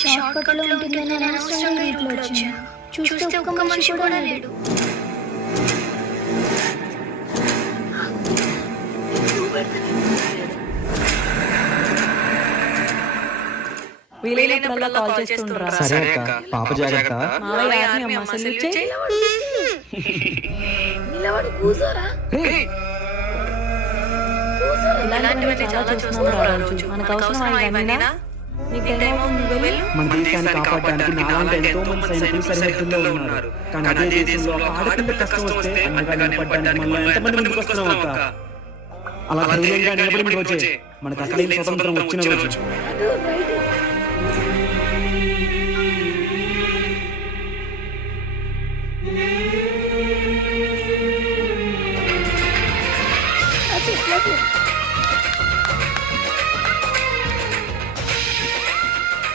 Short cut లో ఉంటుందని అనవసరంగా రూట్లో వచ్చాను. చూస్తే ఒక్క మనిషి కూడా లేడు. వీలైనప్పుడల్లా కాల్ చేస్తుండ్రా. సరే అక్క, పాప జాగ్రత్త. మావయ్య ఆర్మీ అమ్మ సెల్యూట్ చేయి. నిలబడి కూసోరా. ఇలాంటివి చాలా చూస్తున్నాం రా రోజు. మనకు అవసరం ఇవన్నీనా? నీకు ఏమవుతుంది వెళ్ళు. మన దేశాన్ని కాపాడడానికి నాలాంటి ఎంతో మంది సైనికులు సరిహద్దుల్లో ఉన్నారు. కానీ అదే దేశంలో ఒక ఆడపిల్ల కష్టం వస్తే అండగా నిలబడడానికి మనం ఎంతమంది ముందుకు వస్తున్నాం అక్క. అలా ధైర్యంగా నిలబడిన రోజే మనకు అసలైన స్వతంత్రం వచ్చిన రోజు.